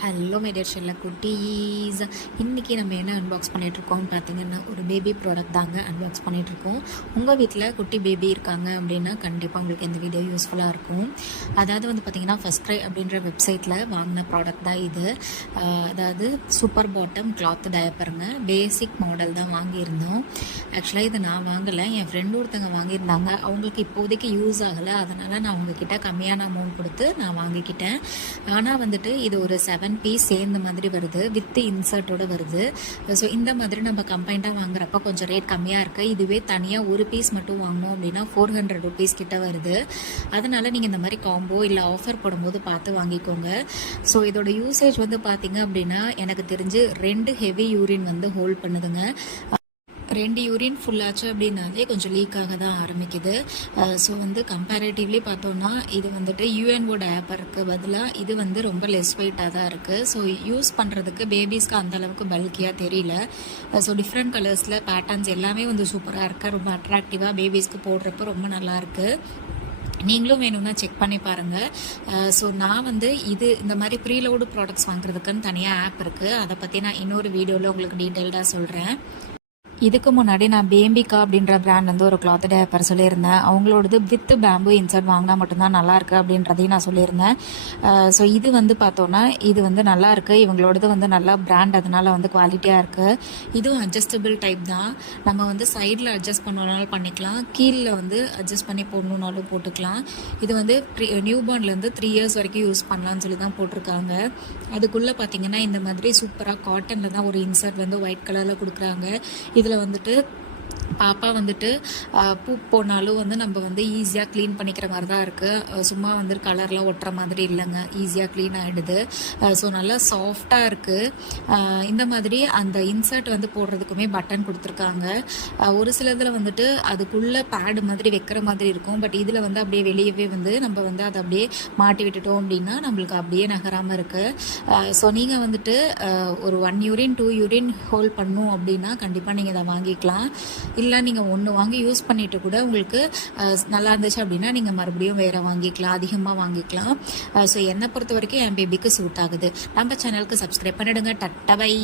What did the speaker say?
Hello my dear செல்ல குட்டீஸ், இன்றைக்கி நம்ம என்ன அன்பாக்ஸ் பண்ணிகிட்ருக்கோம்னு பார்த்தீங்கன்னா ஒரு பேபி ப்ராடக்ட் தாங்க அன்பாக்ஸ் பண்ணிகிட்ருக்கோம். உங்கள் வீட்டில் குட்டி பேபி இருக்காங்க அப்படின்னா கண்டிப்பாக உங்களுக்கு இந்த வீடியோ யூஸ்ஃபுல்லாக இருக்கும். அதாவது வந்து பார்த்திங்கன்னா ஃபஸ்ட் க்ரை அப்படின்ற வெப்சைட்டில் வாங்கின ப்ராடக்ட் தான் இது. அதாவது சூப்பர் பாட்டம் கிளாத் டயப்பருங்க, பேசிக் மாடல் தான் வாங்கியிருந்தோம். ஆக்சுவலாக இது நான் வாங்கலை, என் ஃப்ரெண்டு ஒருத்தங்க வாங்கியிருந்தாங்க. அவங்களுக்கு இப்போதைக்கு யூஸ் ஆகலை, அதனால் நான் அவங்கக்கிட்ட கம்மியான அமௌண்ட் கொடுத்து நான் வாங்கிக்கிட்டேன். ஆனால் வந்துட்டு இது ஒரு 7 பீஸ் சேர்ந்த மாதிரி வருது, வித் இன்சர்ட்டோடு வருது. ஸோ இந்த மாதிரி நம்ம கம்பைண்டாக வாங்குறப்ப கொஞ்சம் ரேட் கம்மியாக இருக்குது. இதுவே தனியாக ஒரு பீஸ் மட்டும் வாங்கினோம் அப்படின்னா 400 ருபீஸ் கிட்ட வருது. அதனால் நீங்கள் இந்த மாதிரி காம்போ இல்லை ஆஃபர் போடும்போது பார்த்து வாங்கிக்கோங்க. ஸோ இதோட யூசேஜ் வந்து பார்த்திங்க அப்படின்னா எனக்கு தெரிஞ்சு 2 ஹெவி யூரின் வந்து ஹோல்ட் பண்ணுதுங்க. 2 யூரின் ஃபுல்லாச்சு அப்படின்னாலே கொஞ்சம் லீக்காக தான் ஆரம்பிக்குது. ஸோ வந்து கம்பேரேட்டிவ்லி பார்த்தோன்னா இது வந்துட்டு யூஎன்ஓ டயப்பருக்கு பதிலாக இது வந்து ரொம்ப லெஸ் வெயிட்டாக தான் இருக்குது. ஸோ யூஸ் பண்ணுறதுக்கு பேபிஸ்க்கு அந்தளவுக்கு பல்கியாக தெரியல. ஸோ டிஃப்ரெண்ட் கலர்ஸில் பேட்டர்ன்ஸ் எல்லாமே வந்து சூப்பராக இருக்குது, ரொம்ப அட்ராக்டிவாக பேபிஸ்க்கு போடுறப்ப ரொம்ப நல்லாயிருக்கு. நீங்களும் வேணும்னா செக் பண்ணி பாருங்கள். ஸோ நான் வந்து இந்த மாதிரி ப்ரீலோடு ப்ராடக்ட்ஸ் வாங்குறதுக்குன்னு தனியாக ஆப் இருக்குது. அதை பற்றி நான் இன்னொரு வீடியோவில் உங்களுக்கு டீட்டெயில்டாக சொல்கிறேன். இதுக்கு முன்னாடி நான் பேம்பிகா அப்படின்ற பிராண்ட் வந்து ஒரு கிளாத் டயப்பர் சொல்லியிருந்தேன். அவங்களோடது வித் பேம்பு இன்சர்ட் வாங்கினா மட்டும்தான் நல்லாயிருக்கு அப்படின்றதையும் நான் சொல்லியிருந்தேன். ஸோ இது வந்து பார்த்தோன்னா இது வந்து நல்லாயிருக்கு. இவங்களோடது வந்து நல்லா பிராண்ட், அதனால் வந்து குவாலிட்டியாக இருக்குது. இதுவும் அட்ஜஸ்டபிள் டைப் தான். நம்ம வந்து சைடில் அட்ஜஸ்ட் பண்ணனாலும் பண்ணிக்கலாம், கீழே வந்து அட்ஜஸ்ட் பண்ணி போடணுன்னாலும் போட்டுக்கலாம். இது வந்து நியூ பார்ன்லேருந்து 3 இயர்ஸ் வரைக்கும் யூஸ் பண்ணலான்னு சொல்லி தான் போட்டிருக்காங்க. அதுக்குள்ளே பார்த்திங்கன்னா இந்த மாதிரி சூப்பராக காட்டனில் தான் ஒரு இன்சர்ட் வந்து ஒயிட் கலரில் கொடுக்குறாங்க. இதில் வந்துட்டு பாப்பா வந்துட்டு பூ போனாலும் வந்து நம்ம வந்து ஈஸியாக க்ளீன் பண்ணிக்கிற மாதிரி தான் இருக்குது. சும்மா வந்து கலர்லாம் ஒட்டுற மாதிரி இல்லைங்க, ஈஸியாக க்ளீன் ஆகிடுது. ஸோ நல்லா சாஃப்டாக இருக்குது. இந்த மாதிரி அந்த இன்சர்ட் வந்து போடுறதுக்குமே பட்டன் கொடுத்துருக்காங்க. ஒரு சிலதில் வந்துட்டு அதுக்குள்ளே பேடு மாதிரி வைக்கிற மாதிரி இருக்கும். பட் இதில் வந்து அப்படியே வெளியவே வந்து நம்ம வந்து அதை அப்படியே மாட்டி விட்டுட்டோம் அப்படின்னா நம்மளுக்கு அப்படியே நகராமல் இருக்குது. ஸோ நீங்கள் வந்துட்டு ஒரு 1 யூரின் 2 யூரின் ஹோல்ட் பண்ணும் அப்படின்னா கண்டிப்பாக நீங்கள் இதை வாங்கிக்கலாம். இல்லை நீங்கள் ஒன்று வாங்கி யூஸ் பண்ணிவிட்டு கூட உங்களுக்கு நல்லா இருந்துச்சு அப்படின்னா நீங்கள் மறுபடியும் வேறு வாங்கிக்கலாம், அதிகமாக வாங்கிக்கலாம். ஸோ என்னை பொறுத்த வரைக்கும் என் பேபிக்கு சூட் ஆகுது. நம்ம சேனலுக்கு சப்ஸ்கிரைப் பண்ணிவிடுங்க. Ta-ta by.